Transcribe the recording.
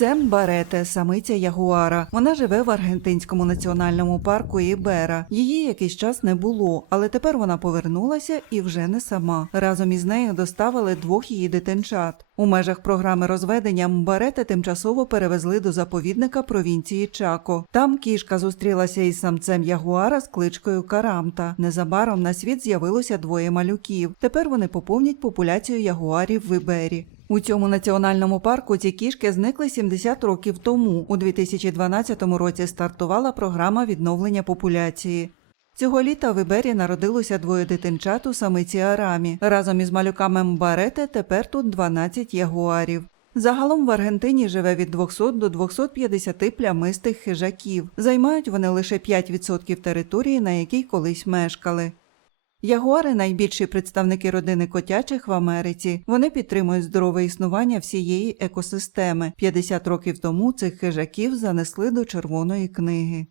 Це Мбарете, самиця Ягуара. Вона живе в аргентинському національному парку Ібера. Її якийсь час не було, але тепер вона повернулася і вже не сама. Разом із нею доставили двох її дитинчат. У межах програми розведення Мбарете тимчасово перевезли до заповідника провінції Чако. Там кішка зустрілася із самцем Ягуара з кличкою Карамта. Незабаром на світ з'явилося двоє малюків. Тепер вони поповнять популяцію ягуарів в Ібері. У цьому національному парку ці кішки зникли 70 років тому. У 2012 році стартувала програма відновлення популяції. Цього літа в Ібері народилося двоє дитинчат у самиці Арамі. Разом із малюками Мбарете тепер тут 12 ягуарів. Загалом в Аргентині живе від 200 до 250 плямистих хижаків. Займають вони лише 5% території, на якій колись мешкали. Ягуари найбільші представники родини котячих в Америці. Вони підтримують здорове існування всієї екосистеми. 50 років тому цих хижаків занесли до червоної книги.